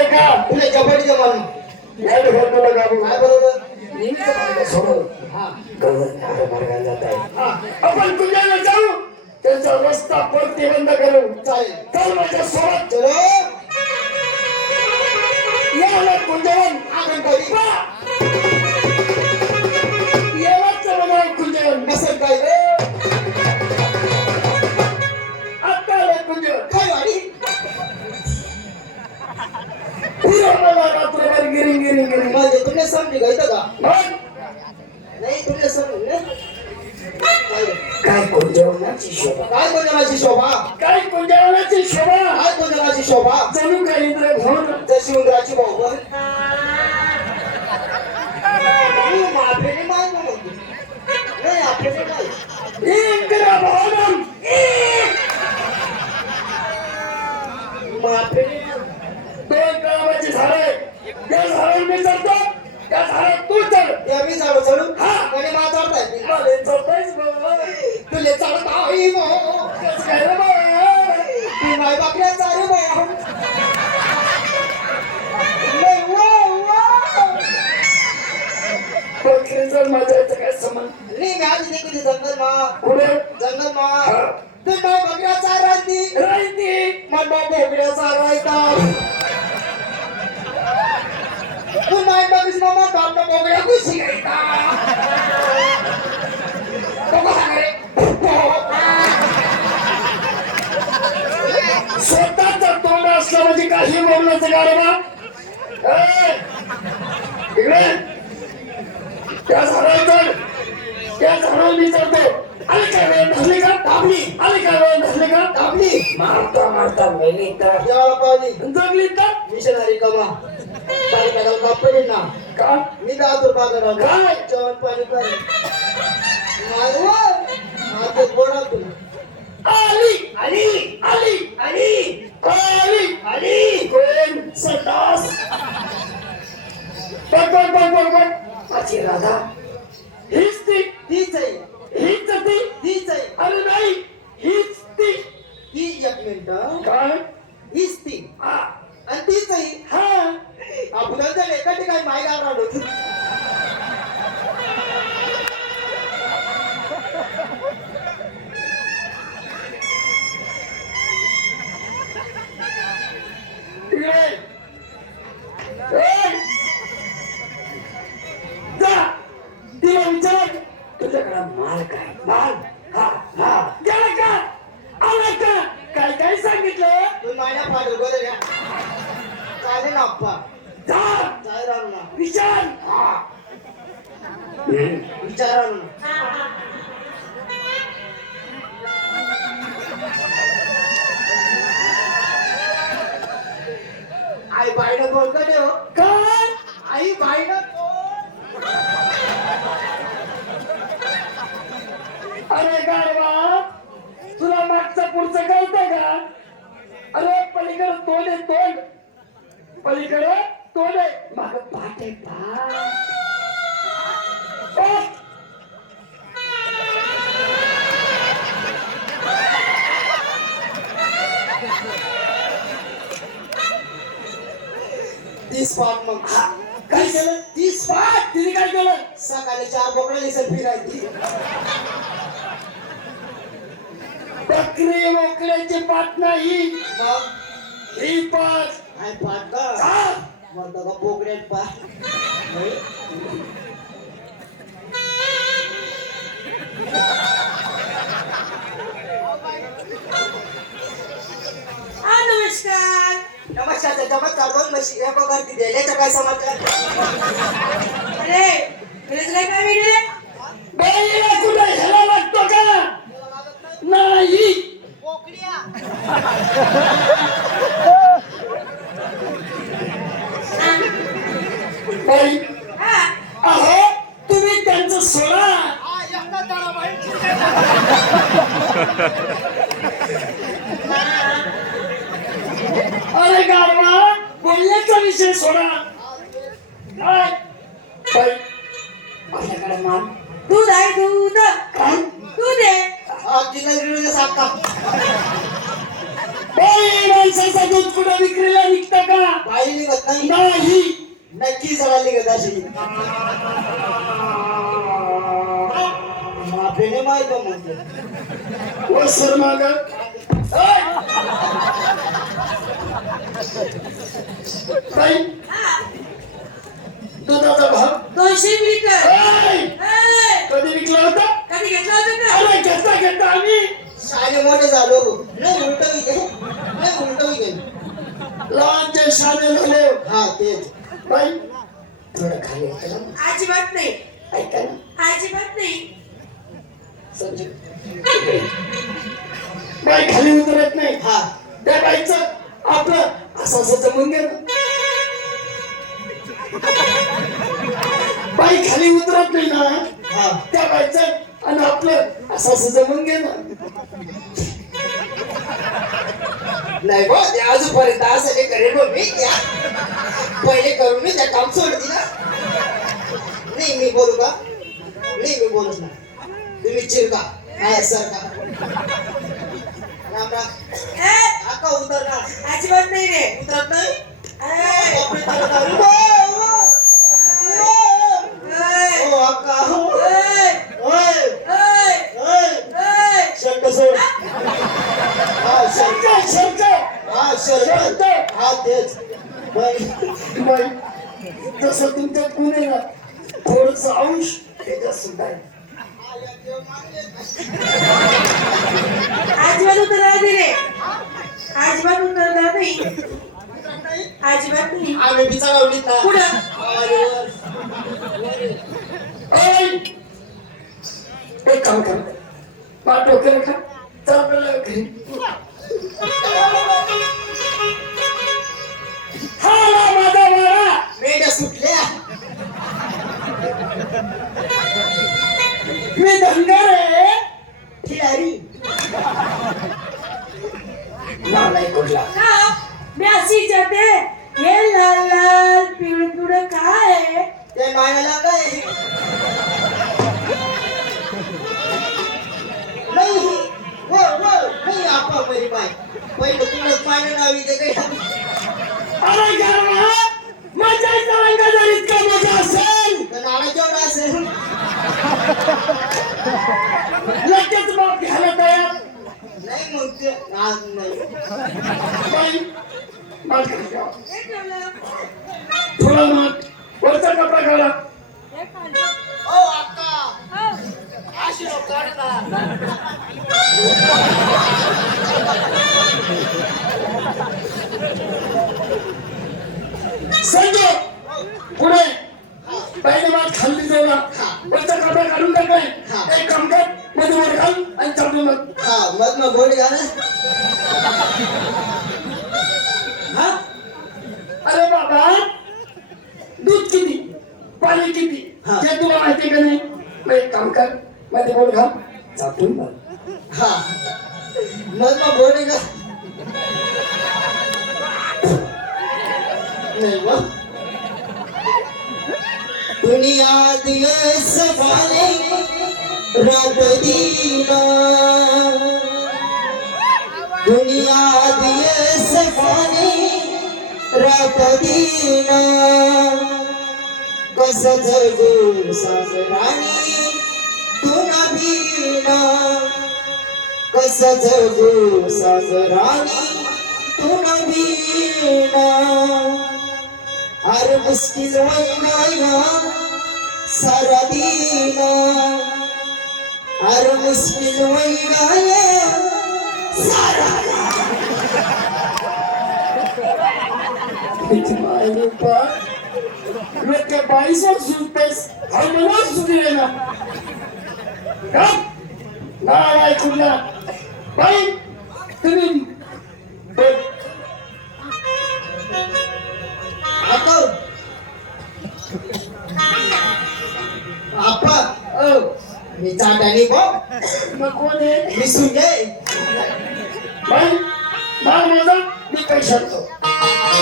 आहे का तुला कबड्डी जमाल या तुला गाबू काय बरोबर नेहमीच मार्ग सोडून हा गव्हर्नर मार्गाला जात आहे हा आपण तुझ्याला जाऊ त्यांचा रस्ता प्रतिबंध करू चालेल चल माझ्या सोबत चलो याला कुंजवन आपण कधी यालाच बघा कुंजवन नसेल काय रे आता आला कुंजवन काय वाडी पुरा मला रात्रभर गिरी गिरी गिरी म्हणजे तुला समजी घ्यायचं का मग नाही तुला समज काय कुंजवनाची शोभा काय कोणाची शोभा काय कुंजवनाची शोभा काय कोणाची शोभा जणू काय इंद्र भवन जशी उंदराची भाऊ आपल्याने माय म्हणतो नाही आपल्याने काय इंद्र भवनम आपल्याने दोन कळावाची झाडे त्या झाडावर मी चढतो त्या झाडात तू चढ ते मी झाडू चढू हा. आणि माझा मला चढतायच बाबा तुले चढता आई भाऊ कसं काय रे बाबा ती माय बाकऱ्याचा रे भाऊ लय वाव बकरीचं मजा येतं काय संबंध रे मी आज देखील जंगल मा कुठे जंगल मा तू माय बाकऱ्याचा राहती राहती मन बोकड्याचा राहता तू माय बाकरीच मामा बापला बोकड्या कुशी गायता बघा रे स्वतःचा तोंड असलं म्हणजे काही बोलण्याचं कारण इकडे त्या झाडावर चढ त्या झाडावर मी चढतो आले काय वेळ धरली का दाबली आले काय वेळ धरली का दाबली मारता मारता मेली तर देवाला पावली जगली तर मिशनरी कमा पाणी टाकायला कापडी ना का मी दादूर पागणार काय? जेवण पाणी कर माझं बोला तुला आली आली आली आली आली आली कोण संडास बघ माझी राधा हीच ती तीच आहे हीच ती तीच आहे अरे नाही हीच ती ही एक मिनिट काय हीच ती हा आणि तीच आहे हा आपण जर एका ठिकाणी मायगाव राहतो इकडे ए! जा तिला विचार तुझ्याकडे माल काय माल हा हा गेला का आला का काय काय सांगितलं तू माझ्या पाठव गोदर या चालेल ना अप्पा जा चालेल राहू ना विचार हा विचार राहू ना आई बाईनं बोल का देव काय आई बाईनं बोल अरे गारवा तुला मागचं पुढचं कळतंय का अरे पलीकडे तोंड आहे तोंड पलीकडे तोंड आहे माग पाठ आहे पाठ तीस पाठ मग काय केलं 30 पाठ तिने काय केलं सकाळी 4 बोकड्याला सेल्फी राहती बकरी मोकळ्याची पाठ नाही मग ही पाठ आई पाठ का हा. म्हणतो का बोकड्यात पाठ नाही. नमस्कार नमस्कार चमत्कार दोन म्हशी एका गर्दी द्यायला काय समाचार अरे तुला काय वेगळे बाईला कुठे ह्याला लागतो का नाही बाई अहो तुम्ही त्यांचं सोडा अरे गारवा बोलण्याचा विषय सोडा काय बाई माझ्याकडे मान दूध आहे दूध काय दूध आहे तिला गिळून साका बाई माणसाचं दूध कुठं विक्रीला निघतं का बाई निघत माफीने माहिती म्हणते व सर माग बाई हा, दुधाचा भाव 200 लिटर. ऐ! ए, कधी विकला होता कधी घेतला होता का? अरे घेता आम्ही शाळे मोठे झालो नाही उलटवी घे लहानचे शाळे झाले हा तेच बाई थोडं खाली ऐका ना अजिबात नाही, ऐका ना अजिबात नाही. समजू बाई खाली उतरत नाही हा त्या बाईचं आपलं असं जमून गेलं बाई खाली उतरत नाही ना हा त्या बाईचं आणि आपलं असं जमून गेलं नाही बा ते अजूनपर्यंत असं ते करेल बघ मी त्या पहिले करून मी त्या काम सोडती ना नाही मी बोलू का नाही मी बोलत ना तुम्ही चिरका हा सर का राम राम ए, आका उतरणार अजिबात नाही रे. उतरत नाही ए, बापरे, चालत आलो. ए, ओ आका ए, ओय ए, ओय ए. शर्ट सोड हा शर्ट शर्ट हा शर्ट हा तेच बाई बाई जसं तुमच्यात गुण आहे ना थोडस अंश त्याच्यात सुद्धा आहे अजिबात उतरणार नाही रे. अजिबात उतरणार नाही. अजिबात नाही. आम्ही बी चढवलीत ना पुढं. अरे वर. ऐ! एक काम कर पाठ डोक्याला खा चल आपल्याला घरी हा माझा वाडा मेंढ्या सुटल्या मी धनगर आहे खिलारी नाही कुठला का? मी अशी जाते. हे लाल लाल पिवळं पिवळं काय आहे? ते मायला काय नाही वो वो नाही आपा मेरी माय पहिलं तुलाच मायला नावी ते काही अरे गावा माझ्या रंगा जर इतका मोठा असेल तर नाला जेवढा असेल लगेच बाप घ्यायला तयार नाही मग ते आज नाही बाई माझ्या हे ठेवलं. थोडा मात वरचा कपडा काढा हे खाली. ओ अक्का हो. अशी लोक काढ ना संजय पुढे पाहिजे मात खाली जाऊला वरचा कपडा काढून टाकाय एक काम कर मध्ये वर घाल आणि चालू मग हा मग मग गोडी घाल हा अरे बाबा दूध किती पाणी किती हा. हे तुला माहिती का नाही मग एक काम कर मध्ये वर घाल चापून बघ हा मग मग गोडी घाल नहीं वो दुनिया दिए सवाले रात दीना दुनिया दिए सवाले रात दीना कस जगू सासरानी तू ना भीना कस जगू सासरानी तू ना भीना हर मुश्किल वैना सारा दीना हर मुश्किल वैना सारा मायने पा लोक त्या बाईसवर सुटतेस हरमनात सुटले ना का नाय कुठला बाई तुम्ही आता आपा मी चाटानी बो मग कोण आहे मी सुन गए बाई नाव माझा मी पैशातो